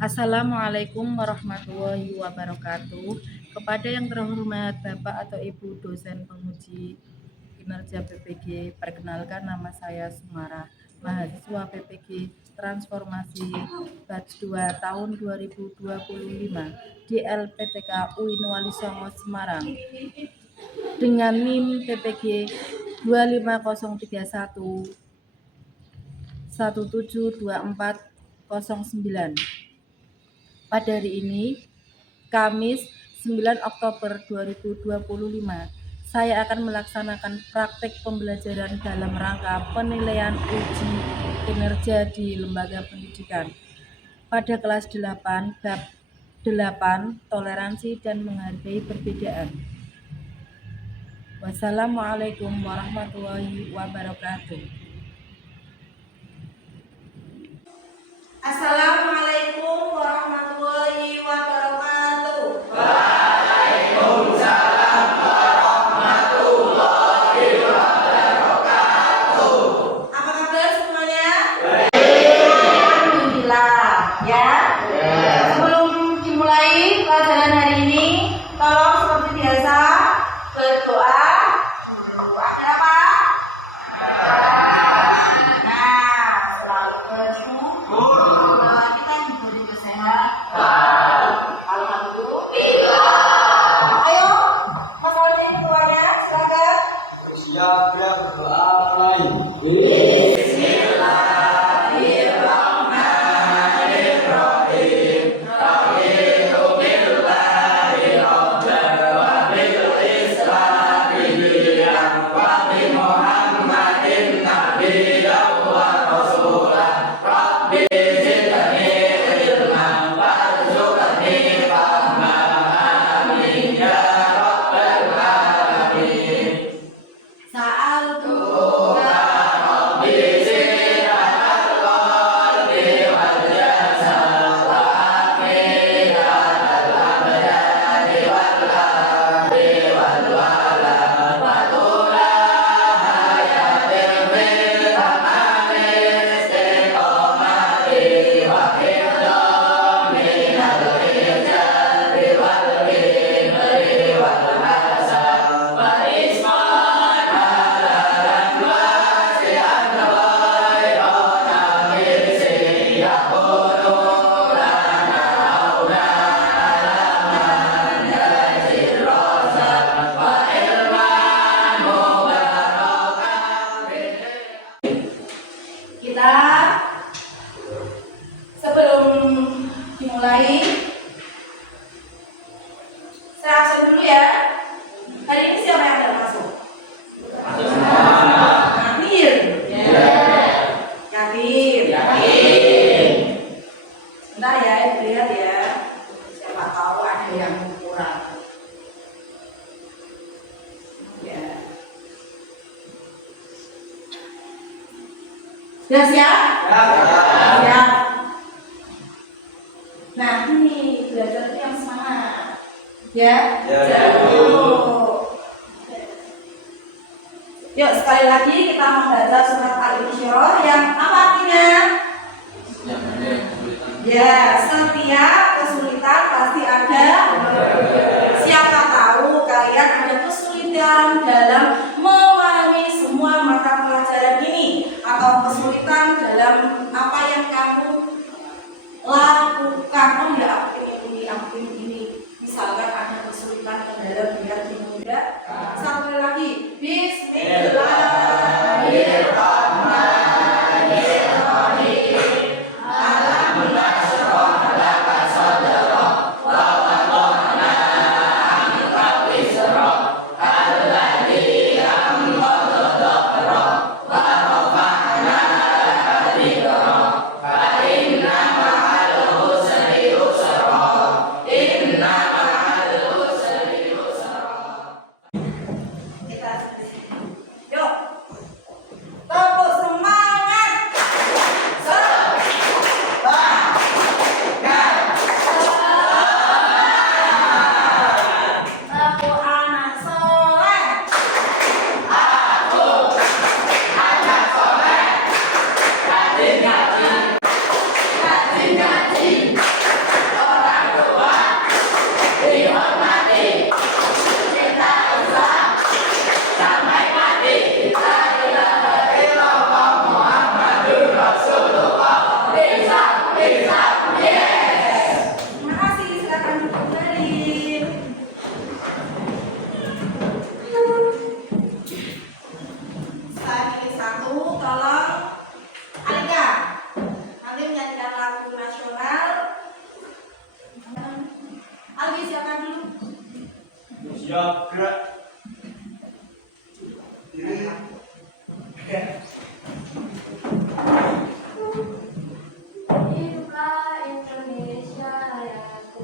Assalamualaikum warahmatullahi wabarakatuh. Kepada yang terhormat Bapak atau Ibu dosen penguji kinerja PPG, perkenalkan nama saya Sumara, mahasiswa PPG Transformasi Batch 2 tahun 2025 di LPTK UIN Wali Songo Semarang dengan NIM PPG 25031 172409. Pada hari ini, Kamis 9 Oktober 2025, saya akan melaksanakan praktek pembelajaran dalam rangka penilaian uji kinerja di lembaga pendidikan pada kelas 8, bab 8, toleransi dan menghargai perbedaan. Wassalamualaikum warahmatullahi wabarakatuh. Assalamualaikum warahmatullahi wabarakatuh. Waalaikumsalam warahmatullahi wabarakatuh. Apa kabar semuanya? Baik. Alhamdulillah ya. Sebelum dimulai pelajaran hari ini, tolong seperti biasa berdoa dulu. Akhir apa? Nah, selalu bersyukur. Kita diberi kesehatan. Alhamdulillah. Ayo, Mas Aldi ketuanya, silakan. Siapa berdoa mulai? Kita sebelum dimulai, saya absen dulu ya. Hari ini siapa yang akan masuk? Amir. Yakin. Sebentar ya, Ibu lihat ya. Siapa tahu ada yang kurang. Ya. Sudah siap? Siap. Nah, ini belajar itu yang semangat. Ya? Yuk, sekali lagi kita membaca surat Al-Insyirah yang apa artinya? Ya, setiap kesulitan pasti ada. Siapa tahu kalian ada kesulitan dalam memahami semua mata pelajaran ini, atau kesulitan dalam apa yang kamu lakukan. Oh ya, aku ini. Misalkan ada kesulitan dalam biar mudah. Sampai lagi. Bismillahirrahmanirrahim. Alam nashrah laka sadrak wa wada'na anka wizrak alladzi anqadha dhahrak wa rafa'na laka dhikrak fa inna ma'al Terima kasih, silakan duduk kembali. Slide ini satu, tolong Alika. Nanti menyanyikan lagu nasional. Algi silakan dulu. Siap, gerak. Hiduplah Indonesia Rayaku.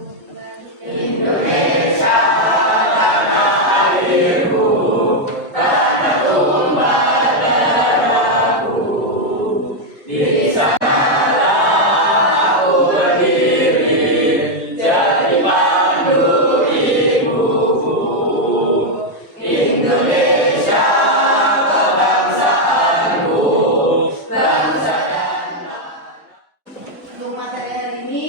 Untuk materi hari ini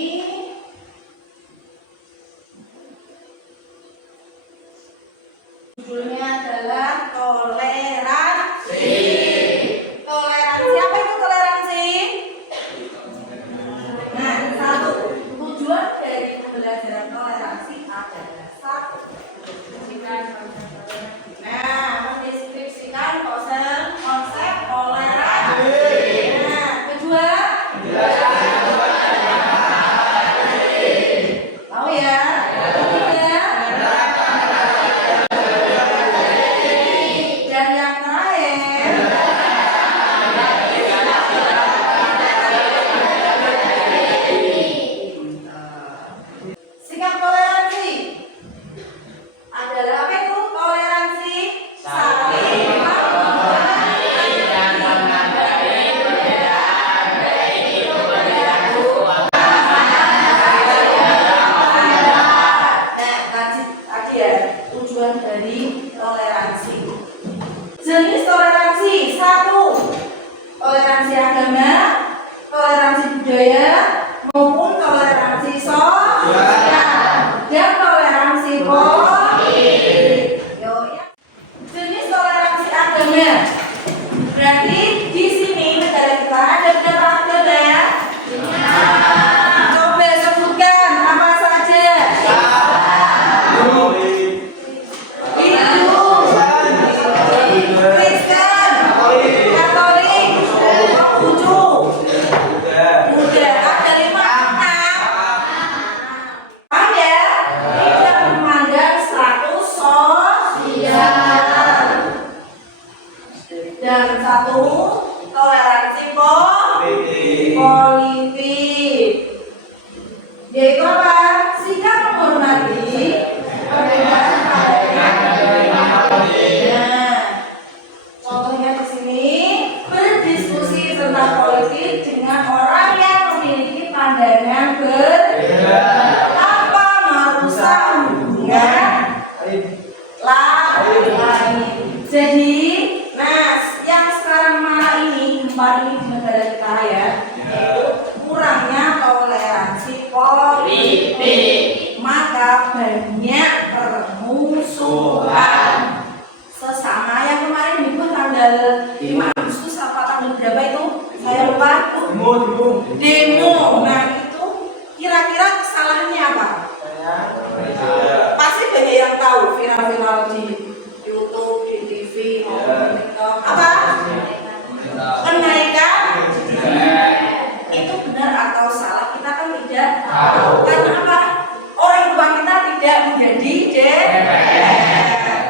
judulnya adalah toleransi. Toleransi, apa itu toleransi? Nah, satu, tujuan dari pembelajaran toleransi adalah satu, mendeskripsikan konsep toleransi. Nah, kedua, tahu ya? Ketiga, dan yang terakhir, sikap toleransi adalah apa itu? Toleransi saling menghargai dan menghargai perbedaan, baik itu perilaku tadi ya tujuan dari toleransi. Jenis toleransi satu, toleransi agama, toleransi budaya, maupun toleransi sosial dan toleransi politik. Yo, ya. Jenis toleransi agama berarti di sini negara kita ada berapa agama ya? Coba sebutkan apa saja. Hindu, Kristen, Katolik, Konghucu, Buddha. Ada 5 paham ya? Tidak memandang status sosial. Dan satu, toleransi politik. Yaitu apa? Sikap menghormati perbedaan Nah, contohnya di sini berdiskusi tentang politik dengan orang yang memiliki pandangan berbeda tanpa merusak hubungan lain. Jadi, nah, yang sekarang malah ini kembali di negara kita ya, itu kurangnya toleransi politik. Maka banyak permusuhan sesama yang kemarin dibuat tanggal 5 Agustus apa tanggal berapa itu? Saya lupa. Demo. Nah, itu kira-kira kesalahannya apa? Pasti banyak yang tahu viral-viral di YouTube, di TV, maupun di TikTok. Apa? Kenaikan itu benar atau salah kita kan tidak tahu. Karena apa? Orang tua kita tidak menjadi DPR.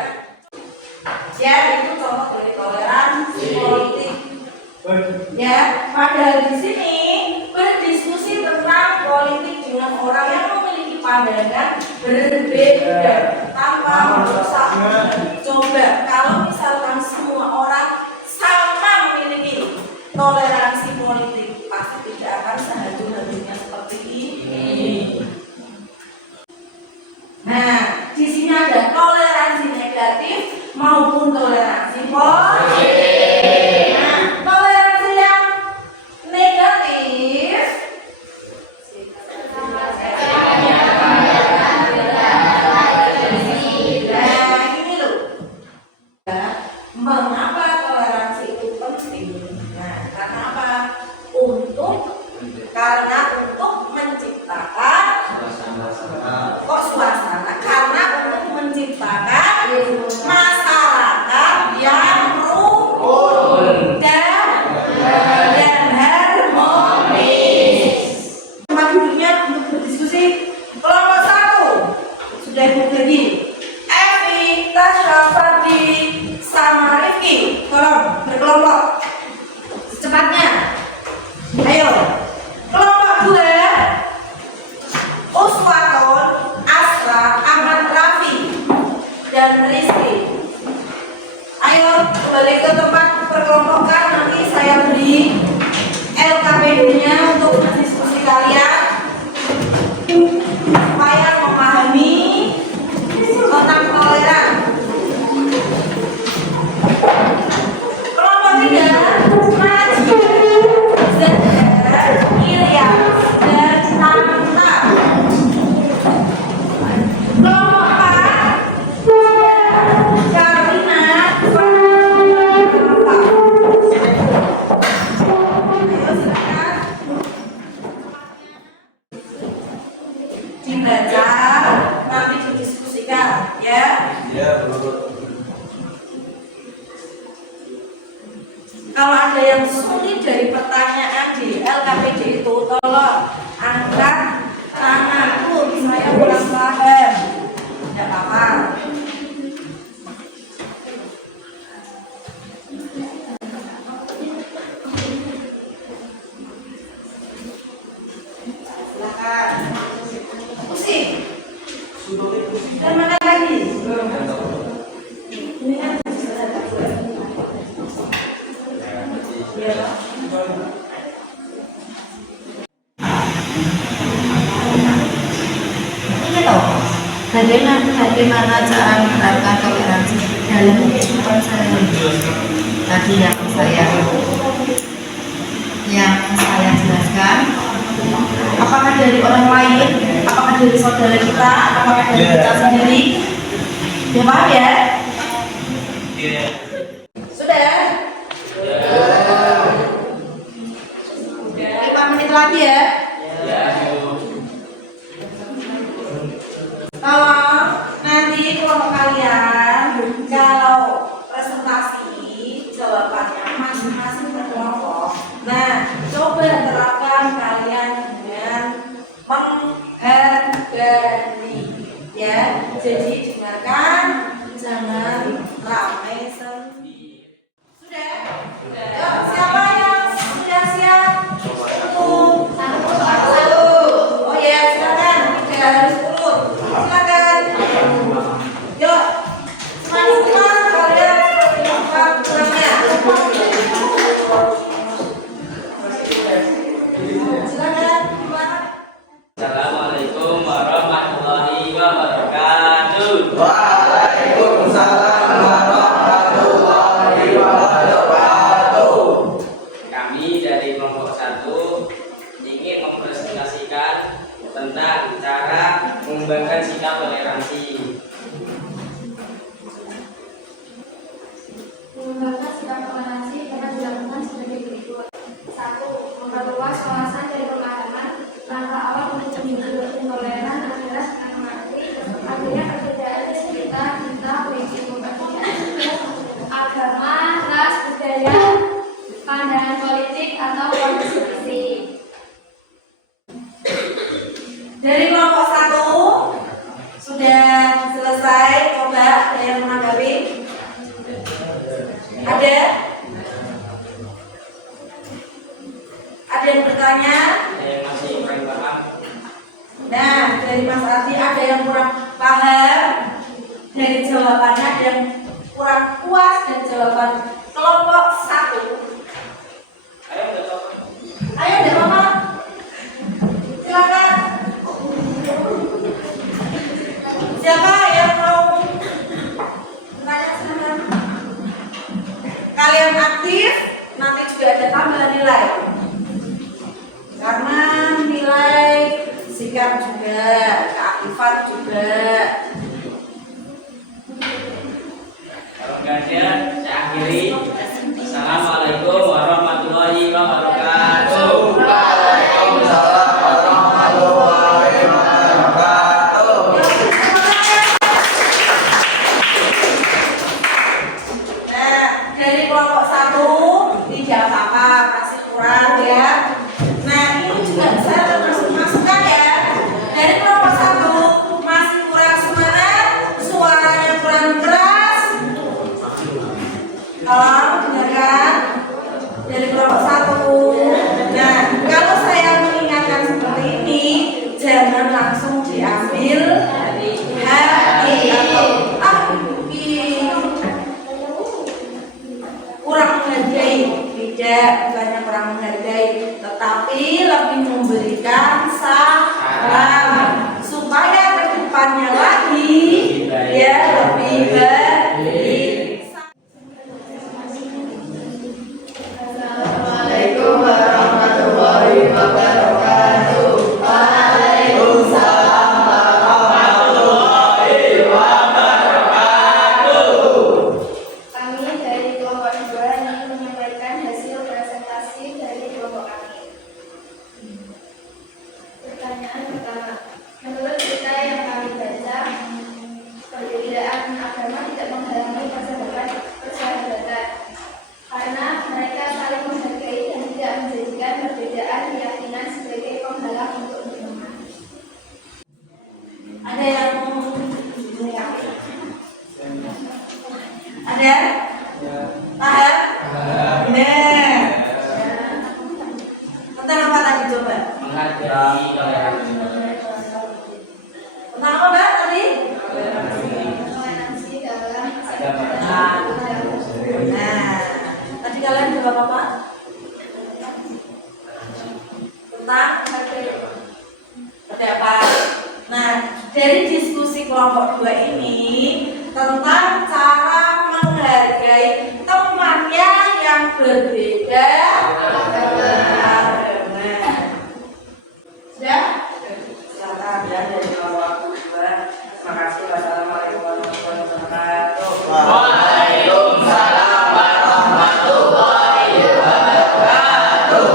Ya, itu contoh dari toleransi politik. Ya, padahal di sini berdiskusi tentang politik dengan orang yang memiliki pandangan berbeda tanpa merusak. Coba kalau misalkan semua orang sama memiliki toleransi politik, pasti tidak akan sehancur-hancurnya seperti ini. Nah, di sini ada toleransi negatif maupun toleransi positif. Nah, toleransi yang negatif nah, ini loh. Susi. Kelompok 1 sudah Ibu bagi. Evi, Tasya, Fardi, sama Rifki. Tolong berkelompok secepatnya. Ayo. Kelompok 2 Uswatun, Asra, Ahmad, Raffi, dan Rizky. Ayo kembali ke tempat perkelompokan. Nanti saya beri LKPD-nya untuk diskusi kalian supaya memahami tentang toleran. Kelompok 3 Najib, Zahra, Ilyas, dan Tanta. Kelompok 4 Karina, dibaca, nanti didiskusikan ya. Kalau ada yang sulit dari pertanyaan di LKPD itu, tolong angkat tanganku, saya kurang paham. Tidak apa-apa. Silakan. Pusing. Dan mana lagi? Ini kan Ini loh, bagaimana cara menerapkan toleransi dalam kehidupan saya. Tadi yang saya jelaskan, apakah dari orang lain, apakah dari saudara kita, apakah dari kita sendiri. Ya paham ya? sudah? 5 menit lagi ya. Tolong nanti kelompok kalian kalau presentasi jawabannya masing-masing berkelompok. Nah, coba terapkan kalian dengan menghargai ya. Jadi dengarkan, jangan ramai sendiri. Sudah? Yuk, siapa yang sudah siap? Oh ya, silakan. Tidak harus urut. Silakan. Yuk, semangat kalian tempat pulangnya. Silakan. Assalamualaikum warahmatullahi wabarakatuh. Waalaikumsalam warahmatullahi wabarakatuh. Kami dari kelompok 1 ingin mempresentasikan tentang cara mengembangkan sikap toleransi. Mengembangkan sikap toleransi dapat dilakukan sebagai berikut. 1. Memperluas wawasan dari pemahaman. Langkah awal untuk menjadi intoleran adalah dengan mengakui adanya perbedaan di sekitar kita, prinsip agama, ras, budaya, pandangan politik, atau kondisi fisik. Dari kelompok 1 sudah selesai. Coba ada yang menanggapi? Ada? Ada yang bertanya? Saya masih kurang paham. Nah, dari Mas Ardi ada yang kurang paham dari jawabannya, ada yang kurang puas dan jawaban kelompok 1. Ayo nggak tahu. Ayo, tidak apa-apa. Silakan. Siapa yang mau bertanya? Silakan. Kalian aktif, nanti juga ada tambahan nilai. Karena nilai sikap juga, keaktifan juga. Kalau nggak ada, saya akhiri. Assalamualaikum warahmatullahi wabarakatuh. Waalaikumsalam warahmatullahi wabarakatuh. Nah, dari kelompok 1 tidak apa-apa, masih kurang ya. Nah, ini juga bisa termasuk masukan ya. jangan langsung diambil hati atau kurang menghargai. Tidak, bukannya kurang menghargai, tetapi lebih memberikan saran supaya kedepannya lagi dia lebih baik. Assalamualaikum warahmatullahi wabarakatuh. Waalaikumsalam warahmatullahi wabarakatuh. Kami dari kelompok 2 ingin menyampaikan hasil presentasi dari kelompok kami. Pertanyaan pertama, menurut kita yang kami baca, perbedaan agama tidak menghalangi masa depan persahabatan, karena mereka saling menghargai dan tidak menjadikan perbedaan keyakinan sebagai penghalang untuk berteman. Ada yang ada? Tahan? Nah. Tentang apa tadi coba? Menghargai toleransi. Tentang apa Mbak tadi? Toleransi dalam Agama. Nah, tadi kalian jawab apa? Tentang pendapat. Nah, dari diskusi kelompok 2 ini tentang cara menghargai temannya yang berbeda agama. Sudah? Silakan ya dari kelompok 2. Terima kasih. Wassalamualaikum warahmatullahi wabarakatuh. Waalaikumsalam warahmatullahi wabarakatuh.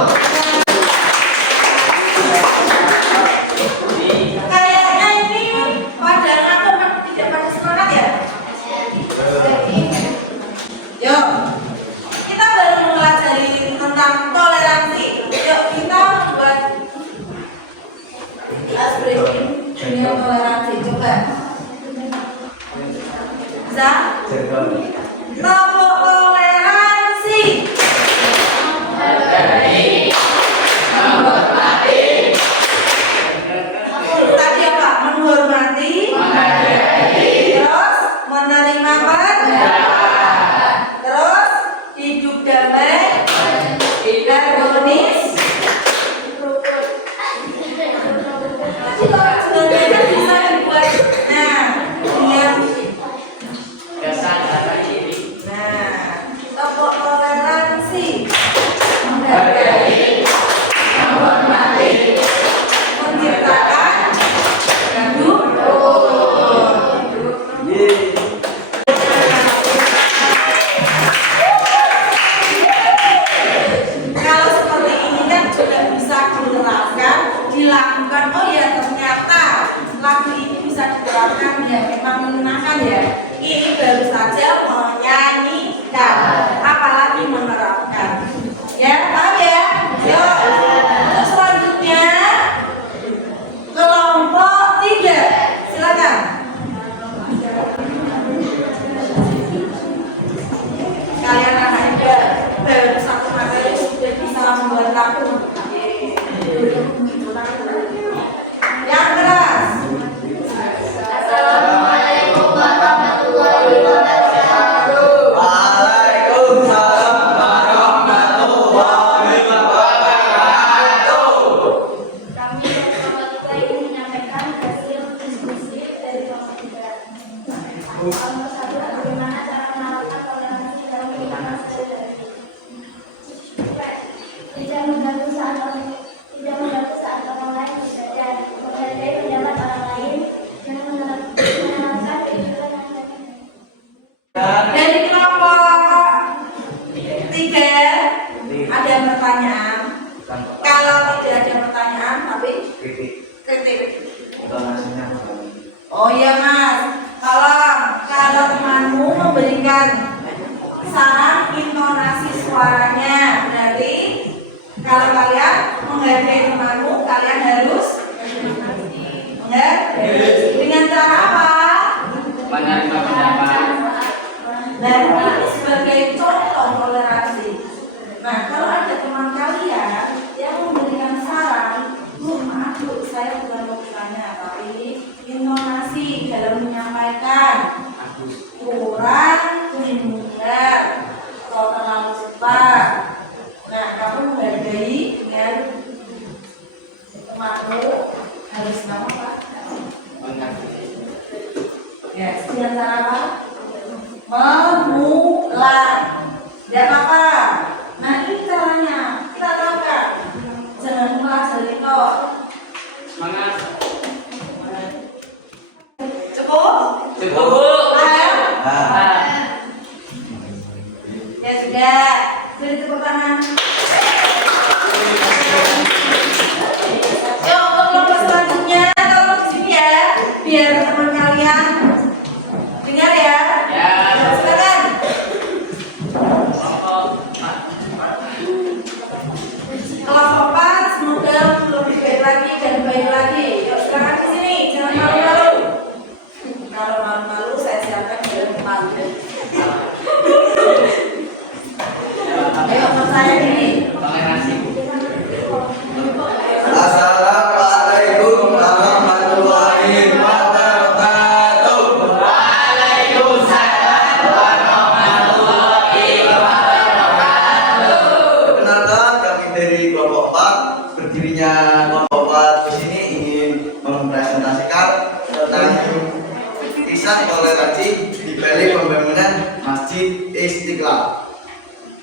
Kayaknya ini pada ngatur kan tidak pada semangat ya? Yuk, kita baru mempelajari tentang toleransi. Yuk, kita buat kelas briefing dengan toleransi. Coba. Bisa? Kelompok toleransi. Tadi apa? Menghormati. Terus menerima pendapat. Terus hidup damai, harmonis. Sebenarnya bisa dibuat. Nah, lihat. Kesadaran diri. Nah, kelompok toleransi. Menciptakan hidup. Kalau seperti ini kan juga bisa diterapkan, dilakukan. Oh ya, ternyata lagu ini bisa diterapkan ya, memang menyenangkan ya. Ini baru saja menyanyikan, apalagi menerapkan. Ya, paham ya? Yuk, untuk selanjutnya kelompok 3. Silakan. Kalian anak-anak baru satu materi sudah bisa membuat lagu. Yang keras. Assalamualaikum warahmatullahi wabarakatuh. Waalaikumsalam warahmatullahi wabarakatuh. Kami dari kelompok 3 ingin menyampaikan hasil diskusi dari kelompok 3. Kelompok 1, bagaimana cara menerapkan toleransi dalam kehidupan sehari-hari. Tidak mengganggu saat orang lain belajar, menghargai pendapat orang lain, dan menerapkan kehidupan yang baik. Dari kelompok 3 ada pertanyaan. Kalau tidak ada pertanyaan, tapi kritik. Oh iya Mas, kalau temanmu memberikan saran intonasi suaranya, berarti kalau kalian menghargai temanmu, kalian harus menghargai. Dengan cara apa? Menerima pendapat. Dan ini sebagai contoh toleransi. Nah, kalau ada teman kalian yang memberikan saran, maaf, saya bukan bertanya, tapi intonasi dalam menyampaikan kurang, dengar, atau terlalu cepat. Nah, kamu menghargai dengan temanmu harus nama apa? Ya, dengan cara apa? Mengulang. Tidak apa-apa. Nah, ini caranya. Kita terapkan. Jangan mulai dari nol. Semangat. Cukup? Cukup, Bu. Paham? Ah. Ya sudah. Beri tepuk tangan. Yuk, untuk kelompok selanjutnya, tolong di sini ya, biar teman kalian dengar ya. Ya. Silakan. Kelas 4 semoga lebih baik lagi dan baik lagi. Yuk silakan di sini, jangan malu-malu. Kalau malu-malu saya siapkan di dalam malu. Ayo percaya diri. Toleransi. Assalamualaikum warahmatullahi wabarakatuh. Waalaikumsalam warahmatullahi wabarakatuh. Perkenalkan, kami dari kelompok 4. Berdirinya kelompok 4 di sini ingin mempresentasikan tentang kisah toleransi di balik pembangunan Masjid Istiqlal.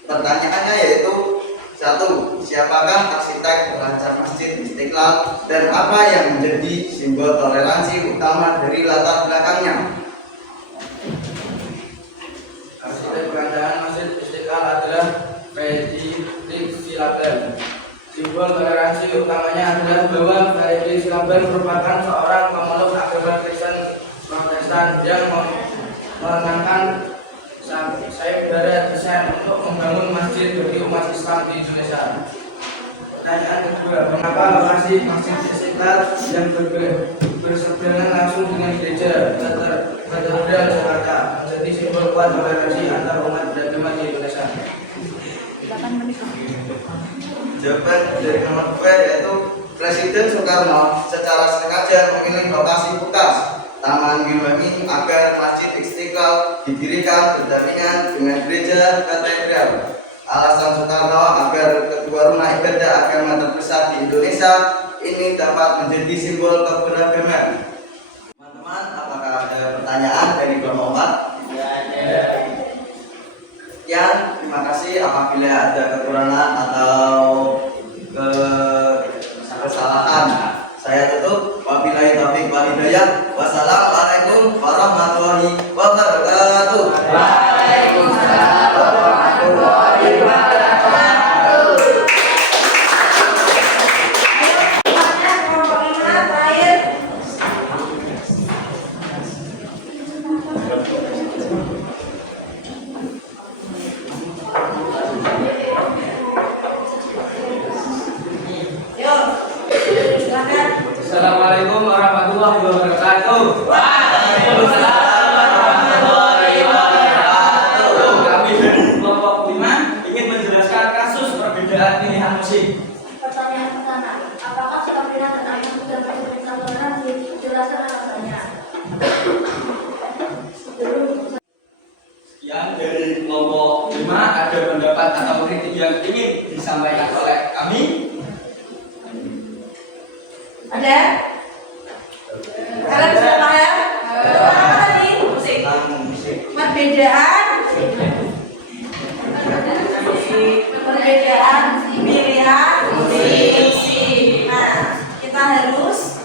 Pertanyaannya yaitu: 1. Siapakah arsitek perancang Masjid Istiqlal dan apa yang menjadi simbol toleransi utama dari latar belakangnya? Arsitek perancangan Masjid Istiqlal adalah Fredrik Silaban. Simbol toleransi utamanya adalah bahwa Fredrik Silaban merupakan seorang pemeluk agama Kristen Protestan yang menenangkan sayembara desain untuk membangun masjid bagi umat Islam di Indonesia. Pertanyaan kedua, mengapa lokasi Masjid Istiqlal yang berseberangan langsung dengan gereja Katedral Jakarta menjadi simbol kuat toleransi antar umat beragama di Indonesia? Jawaban dari nomor 2 yaitu Presiden Soekarno secara sengaja memilih lokasi bekas Taman Girwani agar Masjid Istiqlal didirikan berdampingan dengan gereja katedral. Alasan Soekarno agar kedua rumah ibadah agama terbesar di Indonesia ini dapat menjadi simbol keberagaman. Teman-teman, apakah ada pertanyaan dari kelompok 4? Sekian, terima kasih. Apabila ada kekurangan atau kesalahan, saya tutup. Wabillahi taufiq wal hidayah. Wassalamualaikum warahmatullahi wabarakatuh. Waalaikumsalam warahmatullahi wabarakatuh. Ayo, kelompok 5 terakhir. Yuk, silakan. Assalamualaikum warahmatullahi wabarakatuh. Waalaikumsalam warahmatullahi wabarakatuh. Kami dari kelompok 5 ingin menjelaskan kasus perbedaan pilihan musik. Pertanyaan pertama, apakah sikap pilihan dan ayat dan perintah toleransi? Jelaskan alasannya. Sekian dari kelompok 5, ada pendapat atau kritik yang ingin disampaikan oleh kami? Ada? Kalian sudah paham? Apa tadi? Musik. Perbedaan. Perbedaan pilihan musik. Nah, kita harus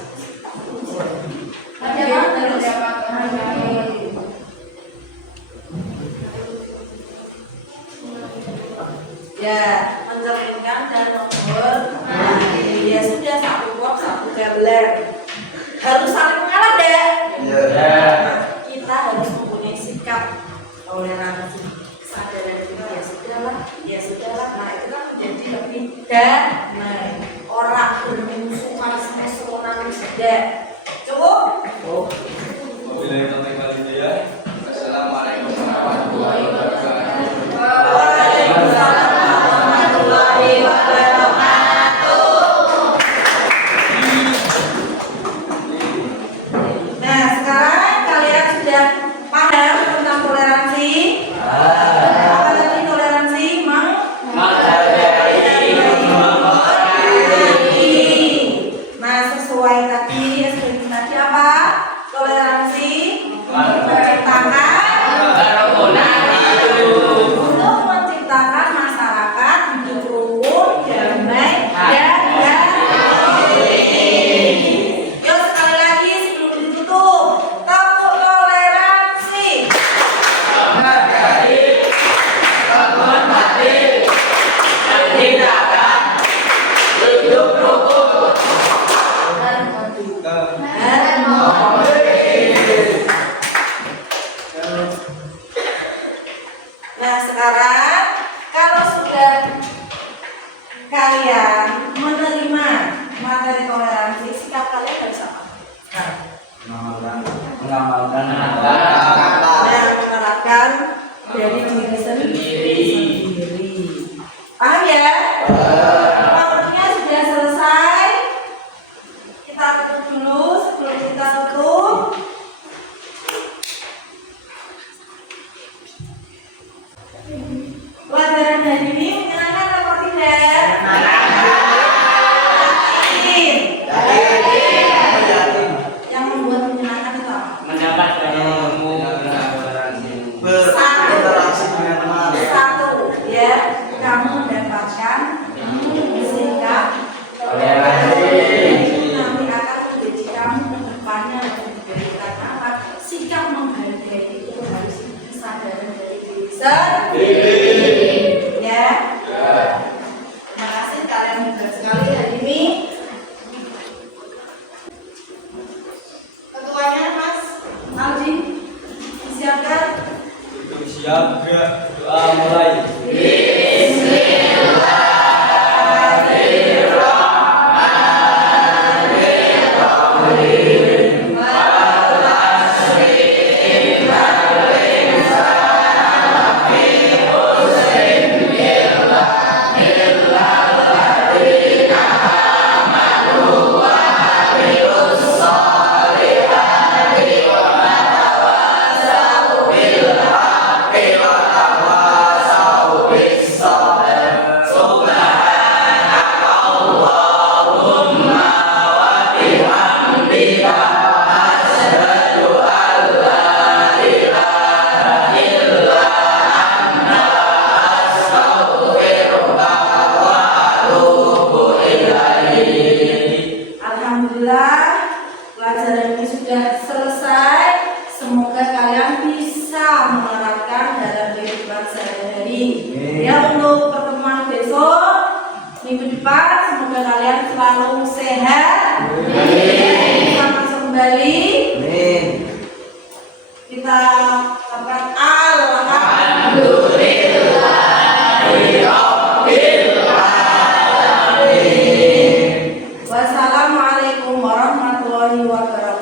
ya mencerminkan dan mengukur. Ya sudah, satu box satu gabler harus saling mengalah deh. Nah, kita harus mempunyai sikap toleransi, kesadaran diri. Ya sudahlah. Nah itu kan menjadi lebih damai. Orang bermusuhan semuanya sudah cukup. Wabillahi taufiq wal hidayah. Wassalamualaikum warahmatullahi wabarakatuh. Waalaikumsalam warahmatullahi wabarakatuh. Nah, sekarang kalau sudah kalian menerima materi toleransi, sikap kalian harus apa? Mengamalkan Menerapkan dari diri sendiri. Paham ya? Waktunya sudah selesai. Kita tutup dulu sebelum kita tutup. Pelajaran hari ini menyenangkan atau tidak? Yakin. Yang membuat menyenangkan itu apa? Mendapatkan ilmu. Berinteraksi dengan teman. Satu, ya, kamu mendapatkan sikap Toleransi. nanti akan menjadi kamu ke depannya lebih baik. Karena apa? Sikap menghargai itu harus kesadaran dari diri sendiri. Ya. Terima kasih kalian hebat sekali hari ini. Ketuanya Mas Aldi disiapkan. Siap, gerak, doa mulai. Alhamdulillah, pelajaran ini sudah selesai. Semoga kalian bisa menerapkan dalam kehidupan sehari-hari. Ya, untuk pertemuan besok minggu depan, semoga kalian selalu sehat. Selamat kembali. Kita ucapkan Wassalamualaikum warahmatullahi wabarakatuh.